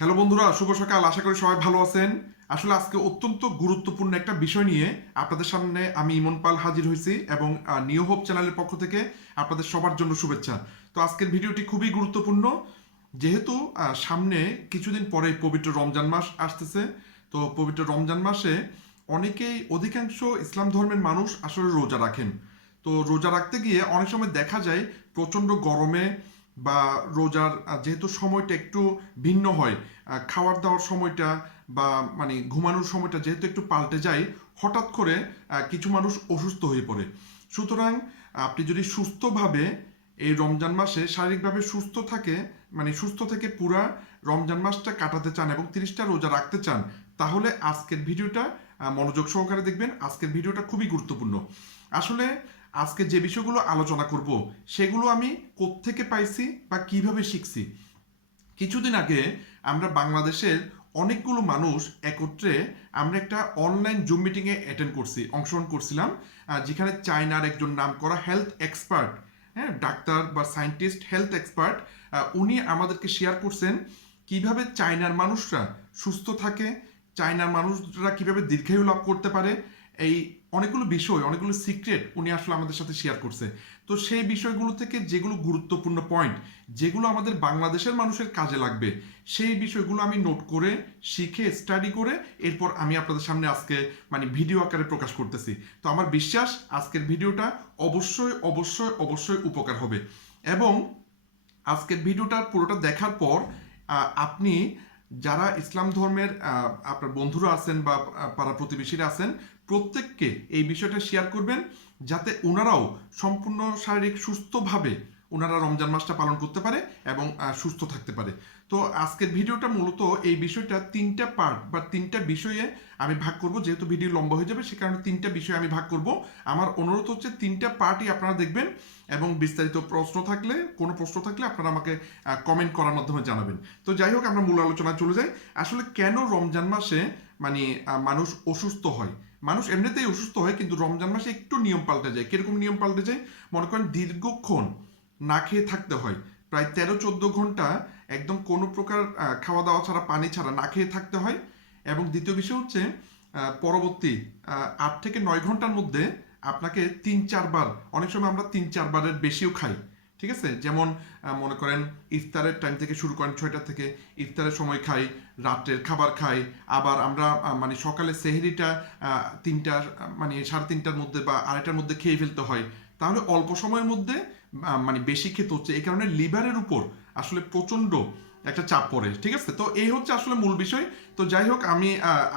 Hello বন্ধুরা, শুভ সকাল। আশা করি সবাই ভালো আছেন। আসলে আজকে অত্যন্ত গুরুত্বপূর্ণ একটা বিষয় নিয়ে আপনাদের সামনে আমি ইমন পাল হাজির হয়েছি এবং নিউ হোপ চ্যানেলের পক্ষ থেকে আপনাদের সবার জন্য শুভেচ্ছা। তো আজকের ভিডিওটি খুবই গুরুত্বপূর্ণ, যেহেতু সামনে কিছুদিন পরে পবিত্র রমজান মাস আসতেছে। তো পবিত্র রমজান মাসে অনেকেই, অধিকাংশ ইসলাম ধর্মের মানুষ আসলে রোজা রাখেন। তো রোজা রাখতে গিয়ে অনেক সময় দেখা যায় প্রচণ্ড গরমে বা রোজার যেহেতু সময়টা একটু ভিন্ন হয়, খাওয়ার দাওয়ার সময়টা বা মানে ঘুমানোর সময়টা যেহেতু একটু পাল্টে যায়, হঠাৎ করে কিছু মানুষ অসুস্থ হয়ে পড়ে। সুতরাং আপনি যদি সুস্থভাবে এই রমজান মাসে শারীরিকভাবে সুস্থ থাকে, মানে সুস্থ থেকে পুরা রমজান মাসটা কাটাতে চান এবং 30টা রোজা রাখতে চান, তাহলে আজকের ভিডিওটা মনোযোগ সহকারে দেখবেন। আজকের ভিডিওটা খুবই গুরুত্বপূর্ণ। আসলে আজকে যে বিষয়গুলো আলোচনা করব সেগুলো আমি কোত্থেকে পাইছি বা কিভাবে শিখছি। কিছুদিন আগে আমরা বাংলাদেশের অনেকগুলো মানুষ একত্রে আমরা একটা অনলাইন জুম মিটিংয়ে অ্যাটেন্ড করছি, অংশগ্রহণ করছিলাম, যেখানে চায়নার একজন নামকরা হেলথ এক্সপার্ট, হ্যাঁ, ডাক্তার বা সায়েন্টিস্ট, হেলথ এক্সপার্ট, উনি আমাদেরকে শেয়ার করছেন কিভাবে চায়নার মানুষরা সুস্থ থাকে, চায়নার মানুষরা কিভাবে দীর্ঘায়ু লাভ করতে পারে। এই অনেকগুলো বিষয়, অনেকগুলো সিক্রেট উনি আসলে আমাদের সাথে শেয়ার করছে। তো সেই বিষয়গুলো থেকে যেগুলো গুরুত্বপূর্ণ পয়েন্ট, যেগুলো আমাদের বাংলাদেশের মানুষের কাজে লাগবে, সেই বিষয়গুলো আমি নোট করে, শিখে, স্টাডি করে এরপর আমি আপনাদের সামনে আজকে মানে ভিডিও আকারে প্রকাশ করতেছি। তো আমার বিশ্বাস আজকের ভিডিওটা অবশ্যই অবশ্যই অবশ্যই উপকার হবে। এবং আজকের ভিডিওটা পুরোটা দেখার পর আপনি যারা ইসলাম ধর্মের আপনার বন্ধুরা আছেন বা পাড়া প্রতিবেশীরা আছেন, প্রত্যেককে এই বিষয়টা শেয়ার করবেন, যাতে ওনারাও সম্পূর্ণ শারীরিক সুস্থভাবে ওনারা রমজান মাসটা পালন করতে পারে এবং সুস্থ থাকতে পারে। তো আজকের ভিডিওটা মূলত এই বিষয়টা 3টা পার্ট বা 3টা বিষয়ে আমি ভাগ করব। যেহেতু ভিডিও লম্বা হয়ে যাবে, সে কারণে 3টা বিষয় আমি ভাগ করব। আমার অনুরোধ হচ্ছে 3টা পার্টই আপনারা দেখবেন এবং বিস্তারিত কোনো প্রশ্ন থাকলে আপনারা আমাকে কমেন্ট করার মাধ্যমে জানাবেন। তো যাই হোক, আমরা মূল আলোচনায় চলে যাই। আসলে কেন রমজান মাসে মানে মানুষ অসুস্থ হয়? মানুষ এমনিতেই অসুস্থ হয়, কিন্তু রমজান মাসে একটু নিয়ম পাল্টে যায়। কিরকম নিয়ম পাল্টে যায়? মনে করেন দীর্ঘক্ষণ না খেয়ে থাকতে হয়, প্রায় 13-14 ঘন্টা একদম কোনো প্রকার খাওয়া দাওয়া ছাড়া, পানি ছাড়া না খেয়ে থাকতে হয়। এবং দ্বিতীয় বিষয় হচ্ছে পরবর্তী 8 থেকে 9 ঘন্টার মধ্যে আপনাকে 3-4 বার, অনেক সময় আমরা 3-4 বারের বেশিও খাই, ঠিক আছে? যেমন মনে করেন ইফতারের টাইম থেকে শুরু করেন 6টা থেকে, ইফতারের সময় খাই, রাত্রের খাবার খাই, আবার আমরা মানে সকালে সেহরিটা 3টা মানে 3:30টার মধ্যে বা 2:30টার মধ্যে খেয়ে ফেলতে হয়। তাহলে অল্প সময়ের মধ্যে মানে বেশি খেতে হচ্ছে, এই কারণে লিভারের উপর আসলে প্রচণ্ড একটা চাপ পড়ে, ঠিক আছে? তো এই হচ্ছে আসলে মূল বিষয়। তো যাই হোক, আমি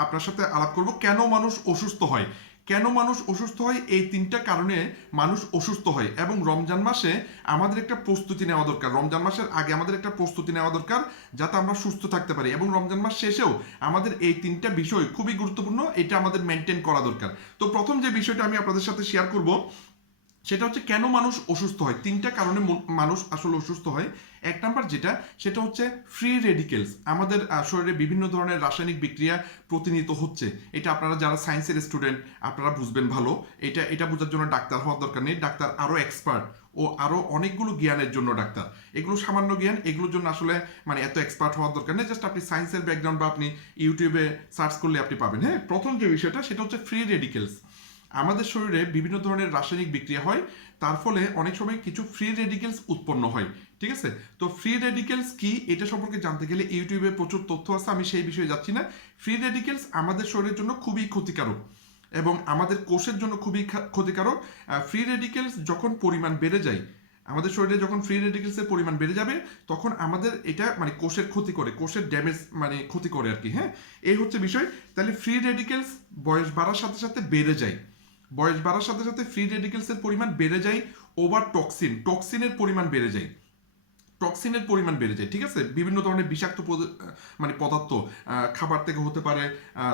আপনার সাথে আলাপ করব কেন মানুষ অসুস্থ হয়। কেন মানুষ অসুস্থ হয়? এই 3টা কারণে মানুষ অসুস্থ হয়। এবং রমজান মাসে আমাদের একটা প্রস্তুতি নেওয়া দরকার, রমজান মাসের আগে আমাদের একটা প্রস্তুতি নেওয়া দরকার, যাতে আমরা সুস্থ থাকতে পারি। এবং রমজান মাস শেষেও আমাদের এই 3টা বিষয় খুবই গুরুত্বপূর্ণ, এটা আমাদের মেনটেন করা দরকার। তো প্রথম যে বিষয়টা আমি আপনাদের সাথে শেয়ার করব সেটা হচ্ছে কেন মানুষ অসুস্থ হয়। 3টা কারণে মানুষ আসলে অসুস্থ হয়। 1 নাম্বার যেটা, সেটা হচ্ছে ফ্রি রেডিকেলস। আমাদের শরীরে বিভিন্ন ধরনের রাসায়নিক বিক্রিয়া প্রতিনিয়ত হচ্ছে। এটা আপনারা যারা সায়েন্সের স্টুডেন্ট আপনারা বুঝবেন ভালো। এটা বোঝার জন্য ডাক্তার হওয়ার দরকার নেই, ডাক্তার আরও এক্সপার্ট ও আরও অনেকগুলো জ্ঞানের জন্য ডাক্তার। এগুলো সামান্য জ্ঞান, এগুলোর জন্য আসলে মানে এত এক্সপার্ট হওয়ার দরকার নেই। জাস্ট আপনি সায়েন্সের ব্যাকগ্রাউন্ড বা আপনি ইউটিউবে সার্চ করলে আপনি পাবেন। হ্যাঁ, প্রথম যে বিষয়টা সেটা হচ্ছে ফ্রি রেডিকেলস। আমাদের শরীরে বিভিন্ন ধরনের রাসায়নিক বিক্রিয়া হয়, তার ফলে অনেক সময় কিছু ফ্রি রেডিকেলস উৎপন্ন হয়, ঠিক আছে? তো ফ্রি রেডিকেলস কি, এটা সম্পর্কে জানতে গেলে ইউটিউবে প্রচুর তথ্য আছে, আমি সেই বিষয়ে যাচ্ছি না। ফ্রি রেডিকেলস আমাদের শরীরের জন্য খুবই ক্ষতিকারক এবং আমাদের কোষের জন্য খুবই ক্ষতিকারক। ফ্রি রেডিকেলস যখন পরিমাণ বেড়ে যায় আমাদের শরীরে, যখন ফ্রি রেডিকেলসের পরিমাণ বেড়ে যাবে, তখন আমাদের এটা মানে কোষের ক্ষতি করে, কোষের ড্যামেজ মানে ক্ষতি করে আর কি। হ্যাঁ, এই হচ্ছে বিষয়। তাহলে ফ্রি রেডিকেলস বয়স বাড়ার সাথে সাথে বেড়ে যায়। বয়স বাড়ার সাথে সাথে ফ্রি রেডিকেলসের পরিমাণ বেড়ে যায়। ওভার টক্সিনের পরিমাণ বেড়ে যায়, টক্সিনের পরিমাণ বেড়ে যায়, ঠিক আছে? বিভিন্ন ধরনের বিষাক্ত মানে পদার্থ খাবার থেকে হতে পারে,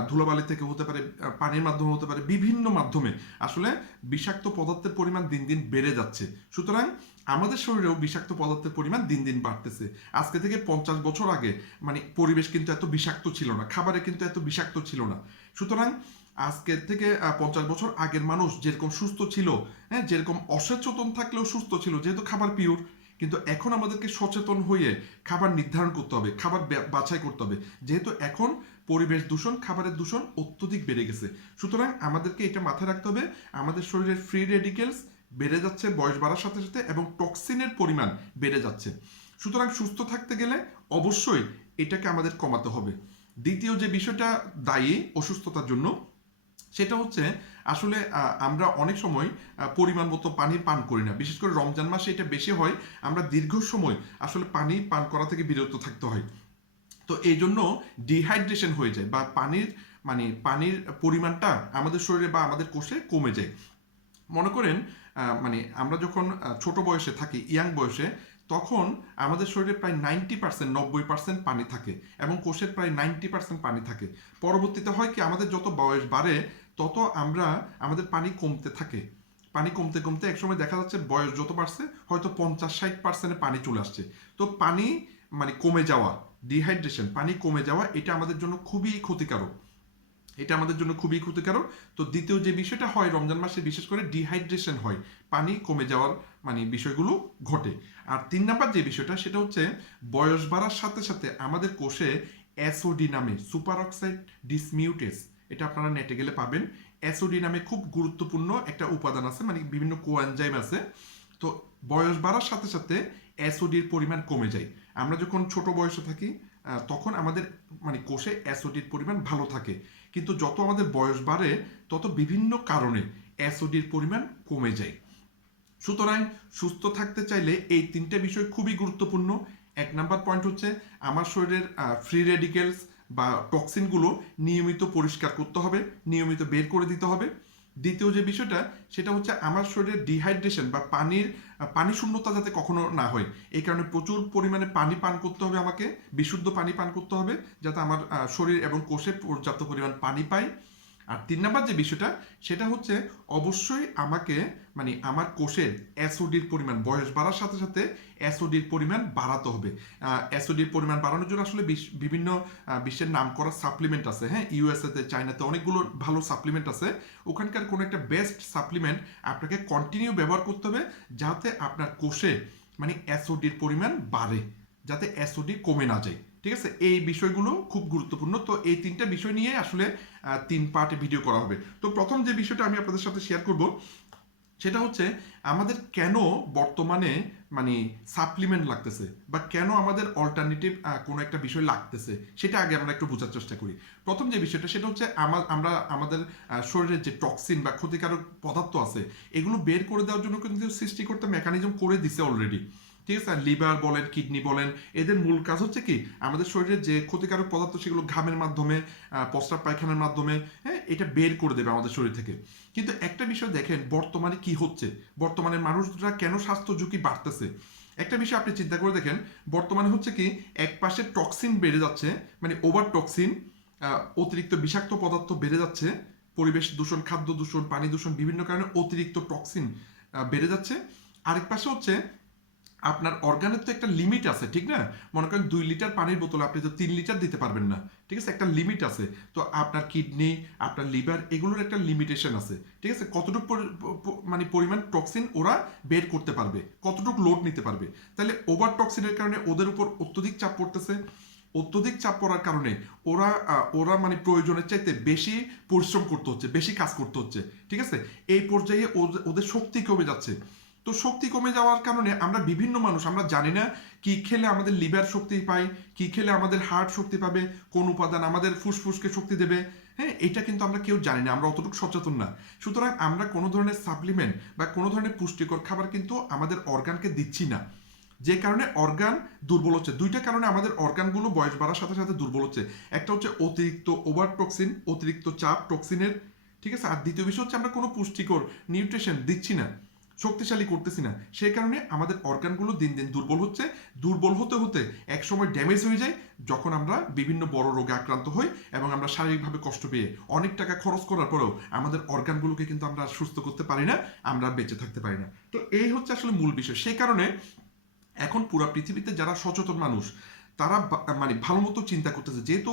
ধুলাবালি থেকে হতে পারে, পানির মাধ্যমে হতে পারে, বিভিন্ন মাধ্যমে আসলে বিষাক্ত পদার্থের পরিমাণ দিন দিন বেড়ে যাচ্ছে। সুতরাং আমাদের শরীরেও বিষাক্ত পদার্থের পরিমাণ দিন দিন বাড়তেছে। আজকে থেকে 50 বছর আগে মানে পরিবেশ কিন্তু এত বিষাক্ত ছিল না, খাবারে কিন্তু এত বিষাক্ত ছিল না। সুতরাং আজকের থেকে 50 বছর আগের মানুষ যেরকম সুস্থ ছিল, হ্যাঁ, যেরকম অসচেতন থাকলেও সুস্থ ছিল, যেহেতু খাবার পিওর, কিন্তু এখন আমাদেরকে সচেতন হয়ে খাবার নির্ধারণ করতে হবে, খাবার বাছাই করতে হবে, যেহেতু এখন পরিবেশ দূষণ, খাবারের দূষণ অত্যধিক বেড়ে গেছে। সুতরাং আমাদেরকে এটা মাথায় রাখতে হবে, আমাদের শরীরের ফ্রি রেডিকেলস বেড়ে যাচ্ছে বয়স বাড়ার সাথে সাথে, এবং টক্সিনের পরিমাণ বেড়ে যাচ্ছে। সুতরাং সুস্থ থাকতে গেলে অবশ্যই এটাকে আমাদের কমাতে হবে। দ্বিতীয় যে বিষয়টা দায়ী অসুস্থতার জন্য, সেটা হচ্ছে আসলে আমরা অনেক সময় পরিমাণ মতো পানি পান করি না। বিশেষ করে রমজান মাসে এটা বেশি হয়, আমরা দীর্ঘ সময় আসলে পানি পান করা থেকে বিরত থাকতে হয়। তো এই জন্য ডিহাইড্রেশন হয়ে যায়, বা পানির পরিমাণটা আমাদের শরীরে বা আমাদের কোষে কমে যায়। মনে করেন আমরা যখন ছোট বয়সে থাকি, ইয়াং বয়সে, তখন আমাদের শরীরে প্রায় 90% পানি থাকে, এবং কোষের প্রায় 90% পানি থাকে। পরবর্তীতে হয় কি, আমাদের যত বয়স বাড়ে তত আমাদের পানি কমতে থাকে। পানি কমতে কমতে একসময় দেখা যাচ্ছে বয়স যত বাড়ছে হয়তো 50-60% পানি চলে আসছে। তো পানি কমে যাওয়া, ডিহাইড্রেশন, পানি কমে যাওয়া, এটা আমাদের জন্য খুবই ক্ষতিকারক। তো দ্বিতীয় যে বিষয়টা হয় রমজান মাসে, বিশেষ করে ডিহাইড্রেশন হয়, পানি কমে যাওয়ার বিষয়গুলো ঘটে। আর 3 নাম্বার যে বিষয়টা, সেটা হচ্ছে বয়স বাড়ার সাথে সাথে আমাদের কোষে এসওডি নামে, সুপার অক্সাইড ডিসমিউটেস, এটা আপনারা নেটে গেলে পাবেন। এসওডি নামে খুব গুরুত্বপূর্ণ একটা উপাদান আছে, বিভিন্ন কোএনজাইম আছে। তো বয়স বাড়ার সাথে সাথে এসওডির পরিমাণ কমে যায়। আমরা যখন ছোট বয়সে থাকি তখন আমাদের কোষে অ্যাসিডির পরিমাণ ভালো থাকে, কিন্তু যত আমাদের বয়স বাড়ে তত বিভিন্ন কারণে অ্যাসিডির পরিমাণ কমে যায়। সুতরাং সুস্থ থাকতে চাইলে এই 3টে বিষয় খুবই গুরুত্বপূর্ণ। 1 নাম্বার পয়েন্ট হচ্ছে আমার শরীরের ফ্রি রেডিকেলস বা টক্সিনগুলো নিয়মিত পরিষ্কার করতে হবে, নিয়মিত বের করে দিতে হবে। দ্বিতীয় যে বিষয়টা, সেটা হচ্ছে আমার শরীরের ডিহাইড্রেশন বা পানি শূন্যতা যাতে কখনো না হয়, এই কারণে প্রচুর পরিমাণে পানি পান করতে হবে, আমাকে বিশুদ্ধ পানি পান করতে হবে, যাতে আমার শরীর এবং কোষে পর্যাপ্ত পরিমাণ পানি পায়। আর 3 নাম্বার যে বিষয়টা, সেটা হচ্ছে অবশ্যই আমাকে আমার কোষের অ্যাসিডির পরিমাণ বয়স বাড়ার সাথে সাথে অ্যাসিডির পরিমাণ বাড়াতে হবে। অ্যাসিডির পরিমাণ বাড়ানোর জন্য আসলে বিভিন্ন বিশ্বের নাম করা সাপ্লিমেন্ট আছে। হ্যাঁ, ইউএসএতে, চায়নাতে অনেকগুলো ভালো সাপ্লিমেন্ট আছে। ওখানকার কোনো একটা বেস্ট সাপ্লিমেন্ট আপনাকে কন্টিনিউ ব্যবহার করতে হবে, যাতে আপনার কোষে অ্যাসিডির পরিমাণ বাড়ে, যাতে অ্যাসিডি কমে না যায়। ঠিক আছে, এই বিষয়গুলো খুব গুরুত্বপূর্ণ। তো এই 3টা বিষয় নিয়ে আসলে 3 পার্টে ভিডিও করা হবে। তো প্রথম যে বিষয়টা আমি আপনাদের সাথে শেয়ার করব, সেটা হচ্ছে আমাদের কেন বর্তমানে সাপ্লিমেন্ট লাগতেছে, বা কেন আমাদের অল্টারনেটিভ কোনো একটা বিষয় লাগতেছে, সেটা আগে আমরা একটু বোঝার চেষ্টা করি। প্রথম যে বিষয়টা, সেটা হচ্ছে আমরা আমাদের শরীরের যে টক্সিন বা ক্ষতিকারক পদার্থ আছে, এগুলো বের করে দেওয়ার জন্য কিন্তু সৃষ্টিকর্তা মেকানিজম করে দিছে অলরেডি। ঠিক আছে, লিভার বলেন, কিডনি বলেন, এদের মূল কাজ হচ্ছে কি, আমাদের শরীরের যে ক্ষতিকারক পদার্থ সেগুলো ঘামের মাধ্যমে, প্রস্রাব পায়খানার মাধ্যমে, হ্যাঁ, এটা বের করে দেবে আমাদের শরীর থেকে। কিন্তু একটা বিষয় দেখেন, বর্তমানে কি হচ্ছে, বর্তমানে মানুষরা কেন স্বাস্থ্য ঝুঁকি বাড়তেছে। একটা বিষয় আপনি চিন্তা করে দেখেন, বর্তমানে হচ্ছে কি, এক পাশে টক্সিন বেড়ে যাচ্ছে, ওভার টক্সিন, অতিরিক্ত বিষাক্ত পদার্থ বেড়ে যাচ্ছে, পরিবেশ দূষণ, খাদ্য দূষণ, পানি দূষণ, বিভিন্ন কারণে অতিরিক্ত টক্সিন বেড়ে যাচ্ছে। আরেক পাশে হচ্ছে আপনার অর্গানের তো একটা লিমিট আছে, ঠিক না? মনে করেন 2 লিটার পানির বোতলে আপনি তো 3 লিটার দিতে পারবেন না, ঠিক আছে, একটা লিমিট আছে। তো আপনার কিডনি, আপনার লিভার, এগুলোর একটা লিমিটেশন আছে, ঠিক আছে, কতটুকু পরিমাণ টক্সিন ওরা বের করতে পারবে, কতটুকু লোড নিতে পারবে। তাহলে ওভার টক্সিনের কারণে ওদের উপর অত্যধিক চাপ পড়তেছে। অত্যধিক চাপ পড়ার কারণে ওরা প্রয়োজনের চাইতে বেশি পরিশ্রম করতে হচ্ছে, বেশি কাজ করতে হচ্ছে, ঠিক আছে। এই পর্যায়ে ওদের শক্তি কমে যাচ্ছে। তো শক্তি কমে যাওয়ার কারণে আমরা বিভিন্ন মানুষ, আমরা জানি না কি খেলে আমাদের লিভার শক্তি পায়, কি খেলে আমাদের হার্ট শক্তি পাবে, কোন উপাদান আমাদের ফুসফুসকে শক্তি দেবে, হ্যাঁ, এটা কিন্তু আমরা কেউ জানি না, আমরা অতটুকু সচেতন না। সুতরাং আমরা কোনো ধরনের সাপ্লিমেন্ট বা কোনো ধরনের পুষ্টিকর খাবার কিন্তু আমাদের অর্গানকে দিচ্ছি না, যে কারণে অর্গান দুর্বল হচ্ছে। 2টা কারণে আমাদের অর্গানগুলো বয়স বাড়ার সাথে সাথে দুর্বল হচ্ছে। একটা হচ্ছে অতিরিক্ত ওভার টক্সিন, অতিরিক্ত চাপ টক্সিনের, ঠিক আছে। আর দ্বিতীয় বিষয় হচ্ছে আমরা কোনো পুষ্টিকর নিউট্রিশন দিচ্ছি না, শক্তিশালী করতেছি না, সেই কারণে আমাদের অর্গানগুলো দিন দিন দুর্বল হচ্ছে। দুর্বল হতে হতে একসময় ড্যামেজ হয়ে যায়, যখন আমরা বিভিন্ন বড় রোগে আক্রান্ত হই এবং আমরা শারীরিকভাবে কষ্ট পেয়ে অনেক টাকা খরচ করার পরেও আমাদের অর্গানগুলোকে কিন্তু আমরা সুস্থ করতে পারি না, আমরা বেঁচে থাকতে পারি না। তো এই হচ্ছে আসলে মূল বিষয়। সেই কারণে এখন পুরো পৃথিবীতে যারা সচেতন মানুষ, তারা মানে ভালো মতো চিন্তা করতেছে, যেহেতু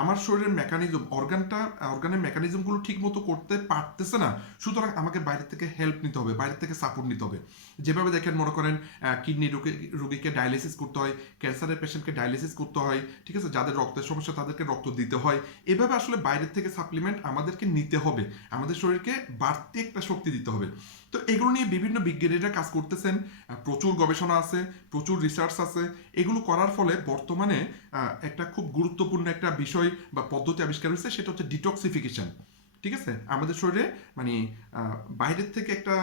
আমার শরীরের মেকানিজম অর্গানের মেকানিজমগুলো ঠিক মতো করতে পারতেছে না, সুতরাং আমাকে বাইরে থেকে হেল্প নিতে হবে, বাইরে থেকে সাপোর্ট নিতে হবে। যেভাবে দেখেন, মনে করেন কিডনি রোগীকে ডায়ালিসিস করতে হয়, ক্যান্সারের পেশেন্টকে ডায়ালিসিস করতে হয়, ঠিক আছে, যাদের রক্তের সমস্যা তাদেরকে রক্ত দিতে হয়। এভাবে আসলে বাইরের থেকে সাপ্লিমেন্ট আমাদেরকে নিতে হবে, আমাদের শরীরকে বাড়তি একটা শক্তি দিতে হবে। তো এগুলো নিয়ে বিভিন্ন বিজ্ঞানীরা কাজ করতেছেন, প্রচুর গবেষণা আছে, প্রচুর রিসার্চ আছে। এগুলো করার ফলে বর্তমানে একটা খুব গুরুত্বপূর্ণ একটা বিষয় বা পদ্ধতি আবিষ্কার হয়েছে, সেটা হচ্ছে ডিটক্সিফিকেশন। ঠিক আছে, আমাদের শরীরে মানে বাইরের থেকে একটা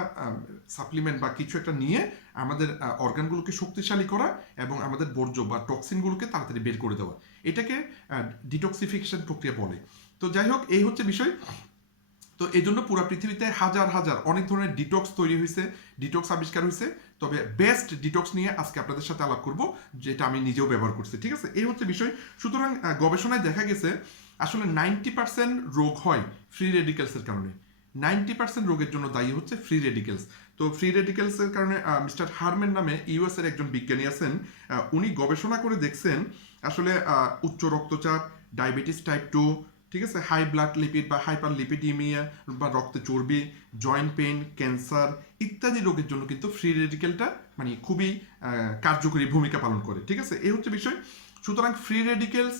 সাপ্লিমেন্ট বা কিছু একটা নিয়ে আমাদের অর্গানগুলোকে শক্তিশালী করা এবং আমাদের বর্জ্য বা টক্সিনগুলোকে তাড়াতাড়ি বের করে দেওয়া, এটাকে ডিটক্সিফিকেশন প্রক্রিয়া বলে। তো যাই হোক, এই হচ্ছে বিষয়। তো এই জন্য পুরো পৃথিবীতে হাজার হাজার অনেক ধরনের ডিটক্স তৈরি হয়েছে, ডিটক্স আবিষ্কার হয়েছে। তবে বেস্ট ডিটক্স নিয়ে আজকে আপনাদের সাথে আলাপ করব, যেটা আমি নিজেও ব্যবহার করছি। ঠিক আছে, এই হচ্ছে বিষয়। সুতরাং গবেষণায় দেখা গেছে আসলে 90% রোগ হয় ফ্রি রেডিক্যালসের কারণে। 90% রোগের জন্য দায়ী হচ্ছে ফ্রি রেডিক্যালস। তো ফ্রি রেডিক্যালসের কারণে মিস্টার হারম্যান নামে ইউএস এর একজন বিজ্ঞানী আছেন, উনি গবেষণা করে দেখছেন আসলে উচ্চ রক্তচাপ, ডায়াবেটিস টাইপ 2, ঠিক আছে, হাই ব্লাড লিপিড বা হাইপার লিপিডিমিয়া বা রক্তে চর্বি, জয়েন্ট পেইন, ক্যান্সার ইত্যাদি রোগের জন্য কিন্তু ফ্রি রেডিক্যালটা মানে খুবই কার্যকরী ভূমিকা পালন করে। ঠিক আছে, এই হচ্ছে বিষয়। সুতরাং ফ্রি রেডিক্যালস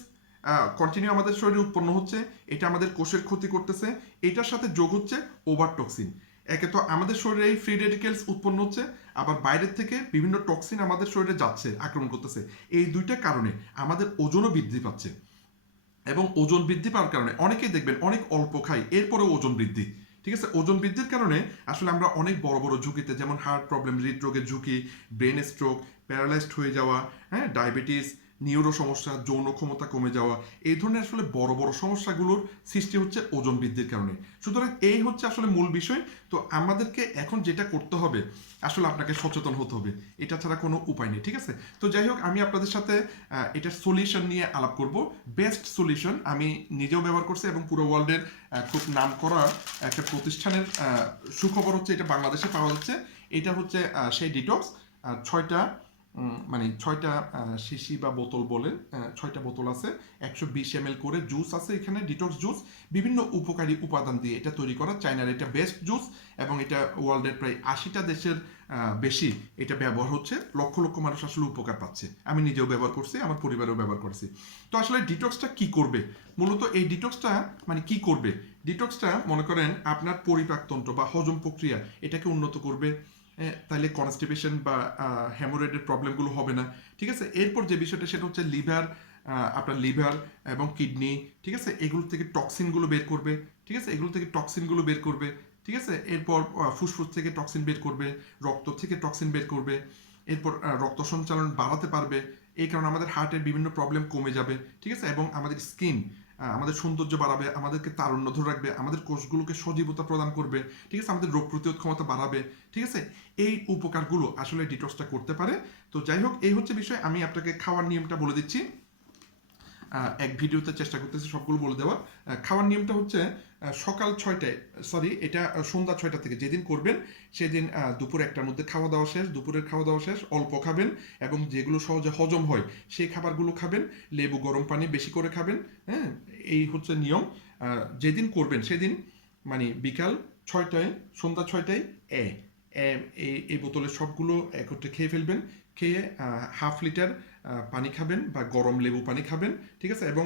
কন্টিনিউ আমাদের শরীরে উৎপন্ন হচ্ছে, এটা আমাদের কোষের ক্ষতি করতেছে। এটার সাথে যোগ হচ্ছে ওভারটক্সিন। একে তো আমাদের শরীরে এই ফ্রি রেডিক্যালস উৎপন্ন হচ্ছে, আবার বাইরের থেকে বিভিন্ন টক্সিন আমাদের শরীরে যাচ্ছে, আক্রমণ করতেছে। এই দুইটা কারণে আমাদের ওজনও বৃদ্ধি পাচ্ছে, এবং ওজন বৃদ্ধি পাওয়ার কারণে অনেকেই দেখবেন অনেক অল্প খাই, এরপরেও ওজন বৃদ্ধি। ঠিক আছে, ওজন বৃদ্ধির কারণে আসলে আমরা অনেক বড় বড় ঝুঁকিতে, যেমন হার্ট প্রবলেম, হৃদরোগের ঝুঁকি, ব্রেন স্ট্রোক, প্যারালাইজড হয়ে যাওয়া, হ্যাঁ, ডায়াবেটিস, নিউরো সমস্যা, যৌন ক্ষমতা কমে যাওয়া, এই ধরনের আসলে বড় বড় সমস্যাগুলোর সৃষ্টি হচ্ছে ওজন বৃদ্ধির কারণে। সুতরাং এই হচ্ছে আসলে মূল বিষয়। তো আমাদেরকে এখন যেটা করতে হবে, আসলে আপনাকে সচেতন হতে হবে, এটা ছাড়া কোনো উপায় নেই। ঠিক আছে, তো যাই হোক, আমি আপনাদের সাথে এটার সলিউশন নিয়ে আলাপ করব। বেস্ট সলিউশন আমি নিজেও ব্যবহার করছি, এবং পুরো ওয়ার্ল্ডের খুব নাম করা একটা প্রতিষ্ঠানের সুখবর হচ্ছে এটা বাংলাদেশে পাওয়া যাচ্ছে। এটা হচ্ছে সেই ডিটক্স। 6টা মানে 6টা শিশি বা বোতল বলেন, 6টা বোতল আছে, 120 ml করে জুস আছে এখানে, ডিটক্স জুস। বিভিন্ন উপকারী উপাদান দিয়ে এটা তৈরি করা, চায়নার এটা বেস্ট জুস, এবং এটা ওয়ার্ল্ডের প্রায় 80টা দেশের বেশি এটা ব্যবহার হচ্ছে। লক্ষ লক্ষ মানুষ আসলে উপকার পাচ্ছে, আমি নিজেও ব্যবহার করছি, আমার পরিবারেও ব্যবহার করছি। তো আসলে ডিটক্সটা কি করবে? মূলত এই ডিটক্সটা মানে কি করবে? ডিটক্সটা মনে করেন আপনার পরিপাকতন্ত্র বা হজম প্রক্রিয়া এটাকে উন্নত করবে, তাহলে কনস্টিপেশন বা হ্যামোরয়েডের প্রবলেমগুলো হবে না। ঠিক আছে, এরপর যে বিষয়টা সেটা হচ্ছে লিভার, আপনার লিভার এবং কিডনি, ঠিক আছে, এগুলো থেকে টক্সিনগুলো বের করবে। ঠিক আছে, এগুলো থেকে টক্সিনগুলো বের করবে। ঠিক আছে, এরপর ফুসফুস থেকে টক্সিন বের করবে, রক্ত থেকে টক্সিন বের করবে, এরপর রক্ত সঞ্চালন বাড়াতে পারবে। এই কারণে আমাদের হার্টের বিভিন্ন প্রবলেম কমে যাবে। ঠিক আছে, এবং আমাদের স্কিন, আমাদের সৌন্দর্য বাড়াবে, আমাদেরকে তারুণ্য ধরে রাখবে, আমাদের কোষগুলোকে সজীবতা প্রদান করবে। ঠিক আছে, আমাদের রোগ প্রতিরোধ ক্ষমতা বাড়াবে। ঠিক আছে, এই উপকারগুলো আসলে ডিটক্সটা করতে পারে। তো যাই হোক, এই হচ্ছে বিষয়। আমি আপনাকে খাওয়ার নিয়মটা বলে দিচ্ছি, এক ভিডিওতে চেষ্টা করতেছি সবগুলো বলে দেওয়ার। খাওয়ার নিয়মটা হচ্ছে সকাল 6টায়, সরি, এটা সন্ধ্যা 6টা থেকে যেদিন করবেন সেদিন দুপুর 1টার মধ্যে খাওয়া দাওয়া শেষ, দুপুরের খাওয়া দাওয়া শেষ, অল্প খাবেন এবং যেগুলো সহজে হজম হয় সেই খাবারগুলো খাবেন, লেবু গরম পানি বেশি করে খাবেন। হ্যাঁ, এই হচ্ছে নিয়ম। যেদিন করবেন সেদিন মানে বিকাল 6টায়, সন্ধ্যা 6টায় এ এই বোতলের সবগুলো একত্রে খেয়ে ফেলবেন। খেয়ে হাফ লিটার পানি খাবেন বা গরম লেবু পানি খাবেন। ঠিক আছে, এবং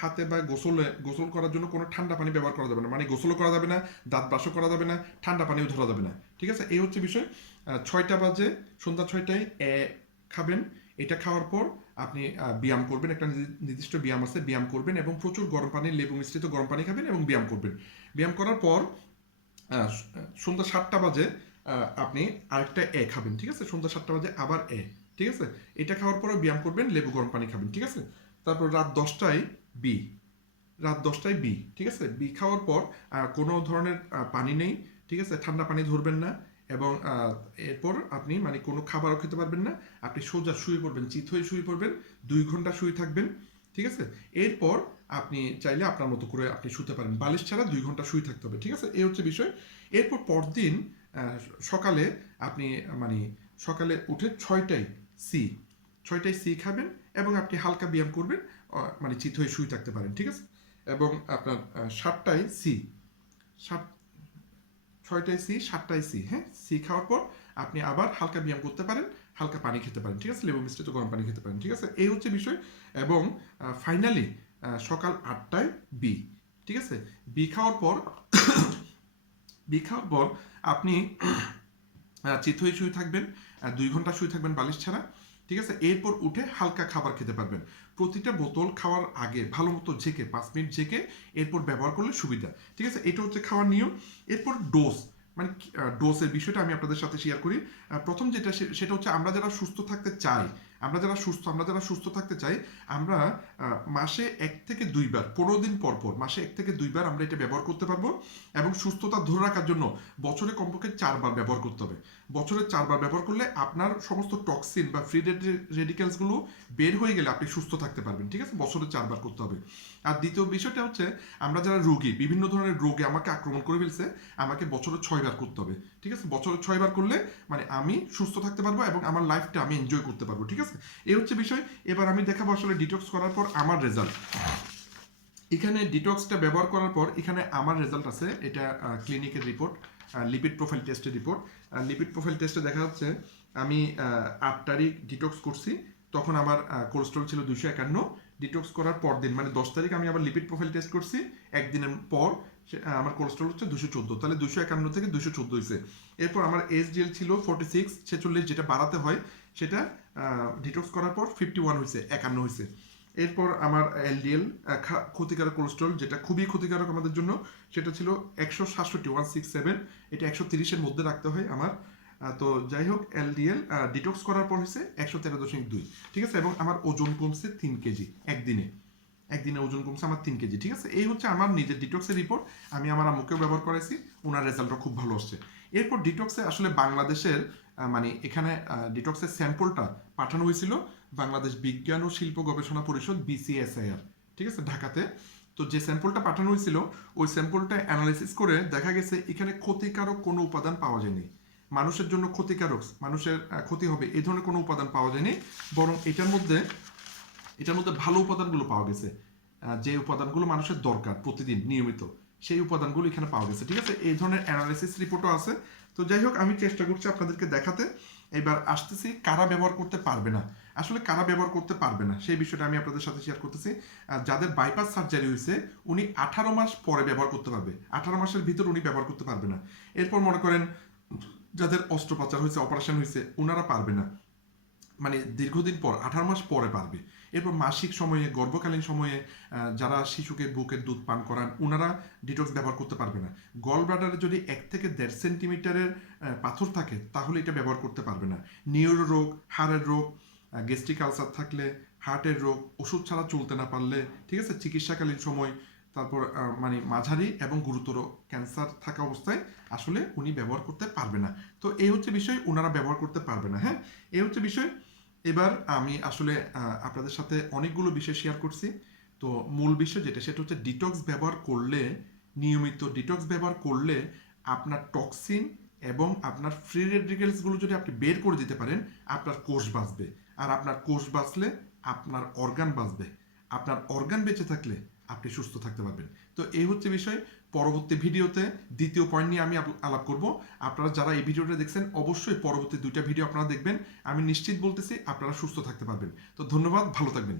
হাতে বা গোসল করার জন্য কোনো ঠান্ডা পানি ব্যবহার করা যাবে না, মানে গোসলও করা যাবে না, দাঁত ব্রাশও করা যাবে না, ঠান্ডা পানিও ধরা যাবে না। ঠিক আছে, এই হচ্ছে বিষয়। 6টা বাজে, সন্ধ্যা 6টায় খাবেন। এটা খাওয়ার পর আপনি ব্যায়াম করবেন, একটা নির্দিষ্ট ব্যায়াম আছে, ব্যায়াম করবেন এবং প্রচুর গরম পানি, লেবু মিশ্রিত গরম পানি খাবেন এবং ব্যায়াম করবেন। ব্যায়াম করার পর সন্ধ্যা 7টা বাজে আপনি আরেকটা খাবেন। ঠিক আছে, সন্ধ্যা 7টা বাজে আবার ঠিক আছে, এটা খাওয়ার পরে ব্যায়াম করবেন, লেবু গরম পানি খাবেন। ঠিক আছে, তারপর রাত 10টায় বি, ঠিক আছে, বি খাওয়ার পর কোনো ধরনের পানি নেই। ঠিক আছে, ঠান্ডা পানি ধরবেন না, এবং এরপর আপনি মানে কোনো খাবারও খেতে পারবেন না, আপনি সোজা শুয়ে পড়বেন, চিত হয়ে শুয়ে পড়বেন, 2 ঘন্টা শুয়ে থাকবেন। ঠিক আছে, এরপর আপনি চাইলে আপনার মতো করে আপনি শুতে পারেন, বালিশ ছাড়া 2 ঘন্টা শুয়ে থাকতে হবে। ঠিক আছে, এই হচ্ছে বিষয়। এরপর পরদিন সকালে আপনি মানে সকালে উঠে সি 6টায় সি খাবেন এবং আপনি হালকা ব্যায়াম করবেন, মানে চিত হয়ে শুয়ে থাকতে পারেন, ঠিক আছে। এবং আপনার 7টায় সি, 6টায় সি, 7টায় সি, হ্যাঁ, সি খাওয়ার পর আপনি আবার হালকা ব্যায়াম করতে পারেন, হালকা পানি খেতে পারেন, ঠিক আছে, লেবু মিশ্রিত গরম পানি খেতে পারেন, ঠিক আছে। এই হচ্ছে বিষয়। এবং ফাইনালি সকাল 8টায় বি, ঠিক আছে। বি খাওয়ার পর বি খাওয়ার পর আপনি চিত হয়ে শুয়ে থাকবেন, 2 ঘন্টা শুয়ে থাকবেন বালিশ ছাড়া, ঠিক আছে। এরপর উঠে হালকা খাবার খেতে পারবেন। প্রতিটা বোতল খাওয়ার আগে ভালো মতো ঝেঁকে 5 মিনিট ঝেঁকে এরপর ব্যবহার করলে সুবিধা, ঠিক আছে। এটা হচ্ছে খাওয়ার নিয়ম। এরপর ডোজ, মানে ডোজের বিষয়টা আমি আপনাদের সাথে শেয়ার করি। প্রথম যেটা সেটা হচ্ছে আমরা যারা সুস্থ থাকতে চাই, আমরা যারা সুস্থ থাকতে চাই, আমরা মাসে 1 থেকে 2 বার, 15 দিন পর পর মাসে 1 থেকে 2 বার আমরা এটা ব্যবহার করতে পারবো। এবং সুস্থতা ধরে রাখার জন্য বছরে কমপক্ষে 4 বার ব্যবহার করতে হবে। বছরে 4 বার ব্যবহার করলে আপনার সমস্ত টক্সিন বা ফ্রি রেডিক্যালসগুলো বের হয়ে গেলে আপনি সুস্থ থাকতে পারবেন, ঠিক আছে। বছরে 4 বার করতে হবে। আর দ্বিতীয় বিষয়টা হচ্ছে আমরা যারা রোগী, বিভিন্ন ধরনের রোগে আমাকে আক্রমণ করে ফেলছে, আমাকে বছরে 6 বার করতে হবে, ঠিক আছে। বছরে 6 বার করলে মানে আমি সুস্থ থাকতে পারবো এবং আমার লাইফটা আমি এনজয় করতে পারবো, ঠিক আছে। এই হচ্ছে বিষয়। এবার আমি দেখাবো আসলে ডিটক্স করার পর আমার রেজাল্ট। এখানে ডিটক্সটা ব্যবহার করার পর এখানে আমার রেজাল্ট আছে। এটা ক্লিনিকের রিপোর্ট, লিপিড প্রোফাইল টেস্টের রিপোর্ট। লিপিড প্রোফাইল টেস্টে দেখা যাচ্ছে আমি 8 তারিখ ডিটক্স করছি, তখন আমার কোলেস্ট্রল ছিল 251। ডিটক্স করার পর দিন মানে 10 তারিখ আমি আবার লিপিড প্রোফাইল টেস্ট করছি, একদিনের পর আমার কোলেস্ট্রল হচ্ছে 214, তাহলে 251 থেকে 214 হয়েছে। এরপর আমার এসডিএল ছিল 46, যেটা বাড়াতে হয়, সেটা ডিটক্স করার পর 51 হয়েছে, 51 হয়েছে। এরপর আমার এলডিএল, ক্ষতিকারক কোলেস্ট্রল, যেটা খুবই ক্ষতিকারক আমাদের জন্য, সেটা ছিল 167, এটা 130-এর মধ্যে রাখতে হয় আমার। তো যাই হোক, এলডিএল ডিটক্স করার পর হচ্ছে 113.2, ঠিক আছে। এবং আমার ওজন কমছে 3 কেজি একদিনে ওজন কমছে আমার 3 কেজি, ঠিক আছে। এই হচ্ছে আমার নিজের ডিটক্সের রিপোর্ট। আমি আমার আম্মুকেও ব্যবহার করাইছি, ওনার রেজাল্টও খুব ভালো আসছে। এরপর ডিটক্সে আসলে বাংলাদেশের মানে এখানে ডিটক্সের স্যাম্পলটা পাঠানো হয়েছিল বাংলাদেশ বিজ্ঞান ও শিল্প গবেষণা পরিষদ, বিসিএসআইআর, ঠিক আছে, ঢাকাতে। তো যে স্যাম্পলটা পাঠানো হয়েছিল, ওই স্যাম্পলটা অ্যানালাইসিস করে দেখা গেছে এখানে ক্ষতিকারক কোনো উপাদান পাওয়া যায়নি। মানুষের জন্য ক্ষতিকারক, মানুষের ক্ষতি হবে এই ধরনের কোনো উপাদান পাওয়া যায়নি, বরং এটার মধ্যে ভালো উপাদানগুলো পাওয়া গেছে। যে উপাদানগুলো মানুষের দরকার প্রতিদিন নিয়মিত, সেই উপাদানগুলো এখানে পাওয়া গেছে, ঠিক আছে। এই ধরনের অ্যানালাইসিস রিপোর্টও আছে। তো যাই হোক, আমি চেষ্টা করছি আপনাদেরকে দেখাতে। এবার আসতেছি কারা ব্যবহার করতে পারবে না। আসলে কারা ব্যবহার করতে পারবে না সেই বিষয়টা আমি আপনাদের সাথে শেয়ার করতেছি। যাদের বাইপাস সার্জারি হয়েছে উনি 18 মাস পরে ব্যবহার করতে পারবে, 18 মাসের ভিতর উনি ব্যবহার করতে পারবে না। এরপর মনে করেন যাদের অস্ত্রোপচার হয়েছে, অপারেশন হয়েছে, ওনারা পারবে না, মানে দীর্ঘদিন পর 18 মাস পরে পারবে। এরপর মাসিক সময়ে, গর্ভকালীন সময়ে যারা শিশুকে বুকের দুধ পান করান, ওনারা ডিটক্স ব্যবহার করতে পারবে না। গল ব্লাডারে যদি 1 থেকে 1.5 সেন্টিমিটারের পাথর থাকে তাহলে এটা ব্যবহার করতে পারবে না। নিউরো রোগ, হাড়ের রোগ, গ্যাস্ট্রিক আলসার থাকলে, হার্টের রোগ, ওষুধ ছাড়া চলতে না পারলে, ঠিক আছে, চিকিৎসাকালীন সময়, তারপর মানে মাঝারি এবং গুরুতর ক্যান্সার থাকা অবস্থায় আসলে উনি ব্যবহার করতে পারবে না। তো এই হচ্ছে বিষয়, ওনারা ব্যবহার করতে পারবে না, হ্যাঁ, এই হচ্ছে বিষয়। এবার আমি আসলে আপনাদের সাথে অনেকগুলো বিষয় শেয়ার করছি। তো মূল বিষয় যেটা, সেটা হচ্ছে ডিটক্স ব্যবহার করলে, নিয়মিত ডিটক্স ব্যবহার করলে আপনার টক্সিন এবং আপনার ফ্রি রেডিক্যালসগুলো যদি আপনি বের করে দিতে পারেন, আপনার কোষ বাঁচবে। আর আপনার কোষ বাঁচলে আপনার অর্গান বাঁচবে। আপনার অর্গান বেঁচে থাকলে আপনি সুস্থ থাকতে পারবেন। তো এই হচ্ছে বিষয়। পরবর্তী ভিডিওতে দ্বিতীয় পয়েন্ট নিয়ে আমি আলাপ করব। আপনারা যারা এই ভিডিওটা দেখছেন অবশ্যই পরবর্তী 2টা ভিডিও আপনারা দেখবেন। আমি নিশ্চিত বলতেছি আপনারা সুস্থ থাকতে পারবেন। তো ধন্যবাদ, ভালো থাকবেন।